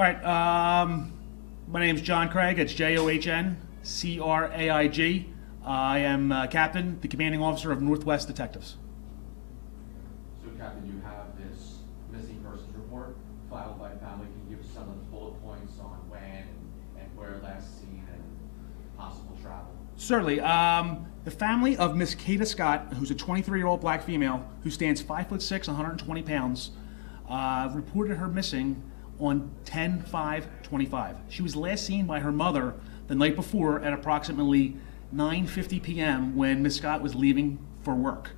All right. My name is John Craig. It's Johncraig. I am Captain, the commanding officer of Northwest Detectives. So, Captain, you have this missing persons report filed by family. Can you give some of the bullet points on when and where last seen and possible travel? Certainly. The family of Miss Kada Scott, who's a 23-year-old black female who stands 5'6", 120 pounds, reported her missing on 10/5/25. She was last seen by her mother the night before at approximately 9:50 p.m. when Miss Scott was leaving for work.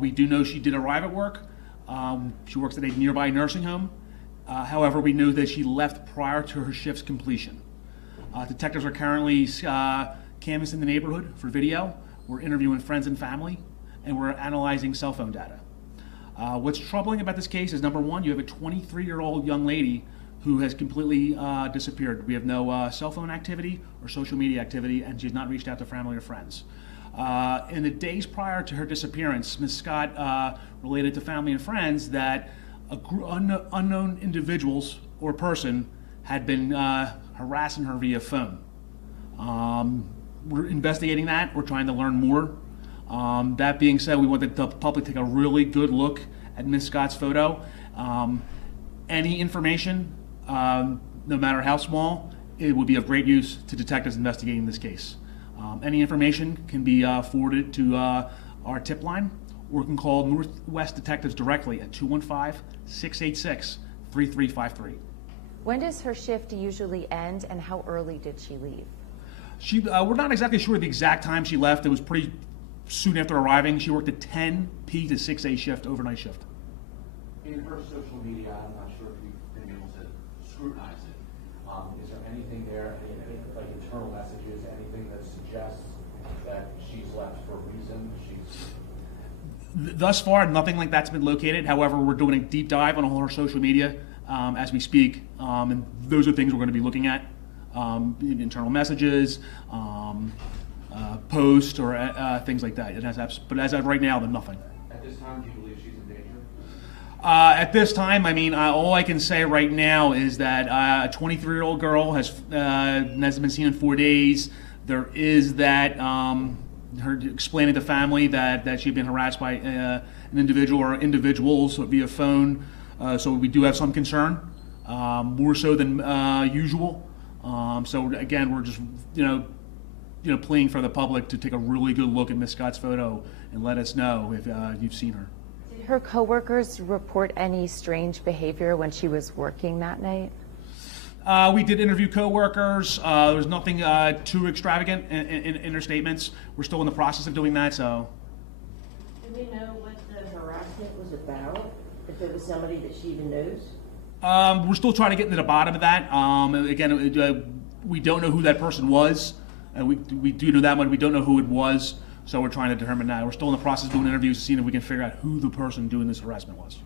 We do know she did arrive at work. She works at a nearby nursing home. However, we know that she left prior to her shift's completion. Detectives are currently canvassing the neighborhood for video. We're interviewing friends and family, and we're analyzing cell phone data. What's troubling about this case is, number one, you have a 23-year-old young lady who has completely disappeared. We have no cell phone activity or social media activity, and she's not reached out to family or friends. In the days prior to her disappearance, Ms. Scott related to family and friends that unknown individuals or person had been harassing her via phone. We're investigating that. We're trying to learn more. That being said, we want the public to take a really good look at Ms. Scott's photo. Any information, no matter how small, it would be of great use to detectives investigating this case. Any information can be forwarded to our tip line, or you can call Northwest Detectives directly at 215-686-3353. When does her shift usually end, and how early did she leave? We're not exactly sure the exact time she left. It was pretty soon after arriving. She worked a 10 p to 6 a shift, overnight shift. In her social media, I'm not sure if you've been able to scrutinize it. Is there anything there, like internal messages, anything that suggests that she's left for a reason? Thus far, nothing like that's been located. However, we're doing a deep dive on all her social media as we speak, and those are things we're going to be looking at. Internal messages, posts, or things like that. But as of right now, then nothing. At this time, do you believe she's in danger? At this time, I mean, all I can say right now is that a 23-year-old girl has been seen in 4 days. There is that her explaining to family that she'd been harassed by an individual or individuals via phone. So we do have some concern, more so than usual. So again, we're just pleading for the public to take a really good look at Miss Scott's photo and let us know if you've seen her. Did her coworkers report any strange behavior when she was working that night? We did interview coworkers. There was nothing too extravagant in their statements. We're still in the process of doing that. So. Do we know what the harassment was about? If it was somebody that she even knows? We're still trying to get to the bottom of that. Again, we don't know who that person was. We do know that much. We don't know who it was, so we're trying to determine that. We're still in the process of doing interviews to see if we can figure out who the person doing this harassment was.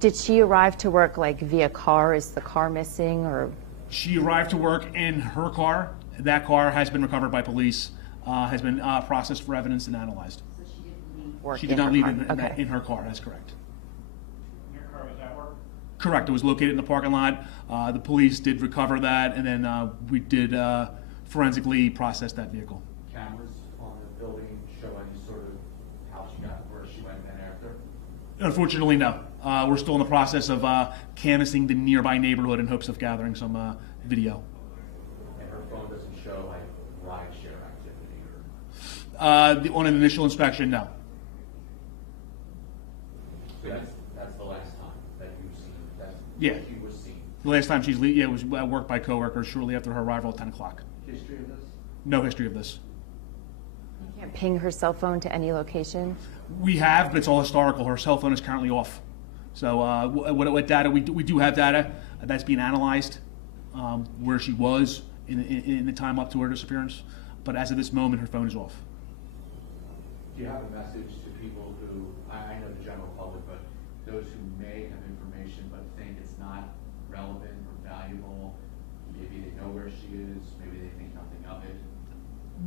Did she arrive to work like via car? Is the car missing, or? She arrived to work in her car. That car has been recovered by police, has been processed for evidence and analyzed. So she didn't leave work. She did not leave in her car. That's correct. Correct. It was located in the parking lot. The police did recover that, and then we did forensically process that vehicle. Cameras on the building show any sort of how she got where she went then after? Unfortunately, no. We're still in the process of canvassing the nearby neighborhood in hopes of gathering some video. And her phone doesn't show like rideshare activity or? On an initial inspection, no. So that's the last time that you've seen that she was seen? The last time it was at work by coworkers shortly after her arrival at 10 o'clock. History of this? No history of this. You can't ping her cell phone to any location? We have, but it's all historical. Her cell phone is currently off. So what data, we do have data that's being analyzed, where she was in the time up to her disappearance. But as of this moment, her phone is off. Do you have a message to people who, I know the general public, but those who may have information but think it's not relevant or valuable? Maybe they know where she is, maybe they think nothing of it.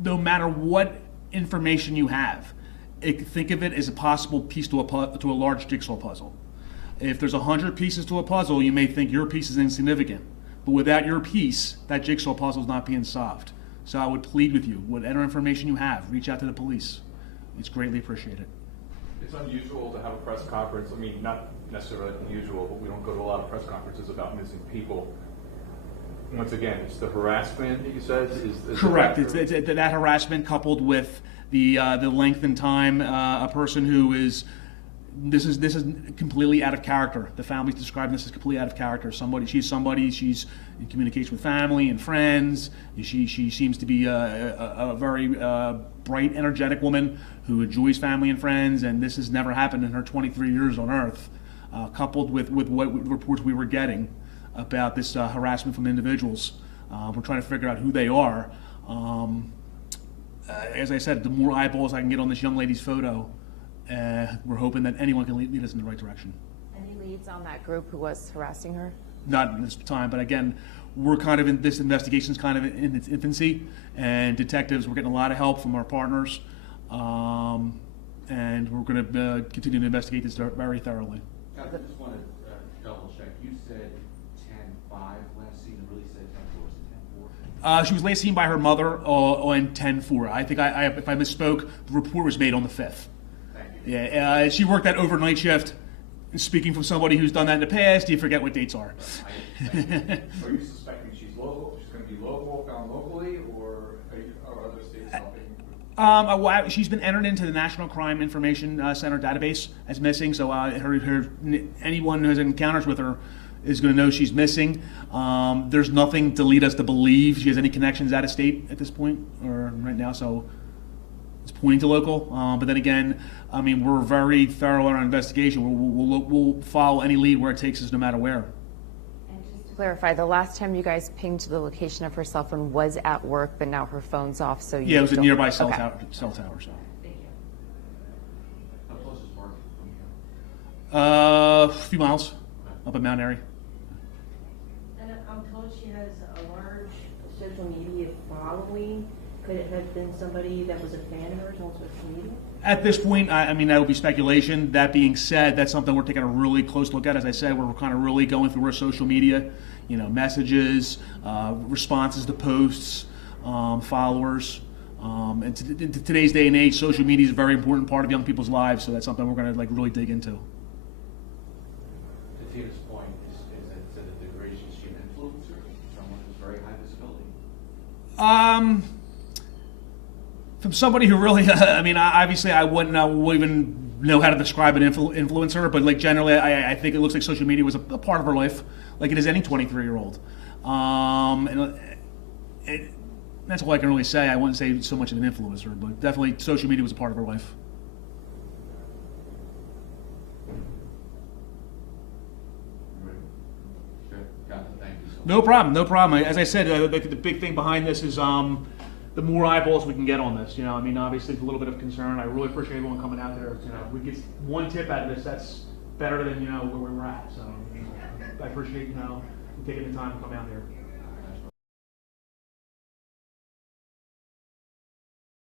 No matter what information you have, think of it as a possible piece to a large jigsaw puzzle. If there's 100 pieces to a puzzle, you may think your piece is insignificant. But without your piece, that jigsaw puzzle is not being solved. So I would plead with you, whatever information you have, reach out to the police. It's greatly appreciated. It's unusual to have a press conference. I mean, not necessarily unusual, but we don't go to a lot of press conferences about missing people. Once again, it's the harassment that you said is correct. It's that harassment coupled with the length and time. A person who is this is completely out of character. The family's describing this as completely out of character. She's in communication with family and friends. She seems to be a very bright, energetic woman who enjoys family and friends, and this has never happened in her 23 years on Earth. Coupled with what reports we were getting about this harassment from individuals. We're trying to figure out who they are. As I said, the more eyeballs I can get on this young lady's photo, we're hoping that anyone can lead us in the right direction. Any leads on that group who was harassing her? Not in this time, but again, we're kind of in this investigation's kind of in its infancy, and detectives, we're getting a lot of help from our partners, and we're going to continue to investigate this very thoroughly. I just want to double check. You said 10-5 last scene. It really said 10-4. Was it 10-4? She was last seen by her mother on 10-4. I think if I misspoke, the report was made on the 5th. Thank you. Yeah, she worked that overnight shift. Speaking from somebody who's done that in the past, you forget what dates are. Are you suspecting she's local? She's going to be local, found locally, or are other states helping? She's been entered into the National Crime Information Center database as missing, so anyone who has encounters with her is going to know she's missing. There's nothing to lead us to believe she has any connections out of state at this point or right now, so it's pointing to local. But then again, I mean, we're very thorough in our investigation. We'll follow any lead where it takes us, no matter where. And just to clarify, the last time you guys pinged the location of her cell phone was at work, but now her phone's off, so you Yeah, it was a don't- nearby cell okay. tower. So. Thank you. How close is Mark from here? A few miles up in Mount Airy. And I'm told she has a large social media following. Could it have been somebody that was a fan of hers on social media? At this point, I mean, that would be speculation. That being said, that's something we're taking a really close look at. As I said, we're kind of really going through our social media, messages, responses to posts, followers. And in today's day and age, social media is a very important part of young people's lives, so that's something we're going to really dig into. To Tina's point, is that to the degree she's an influencer, someone who's very high visibility? From somebody who really, I mean, obviously I wouldn't even know how to describe an influencer, but like generally, I think it looks like social media was a part of her life, like it is any 23-year-old. That's all I can really say. I wouldn't say so much of an influencer, but definitely social media was a part of her life. Sure. Got it. Thank you so much. No problem. As I said, the big thing behind this is the more eyeballs we can get on this. I mean, obviously it's a little bit of concern. I really appreciate everyone coming out there. If we get one tip out of this, that's better than where we're at. So I appreciate you taking the time to come out here.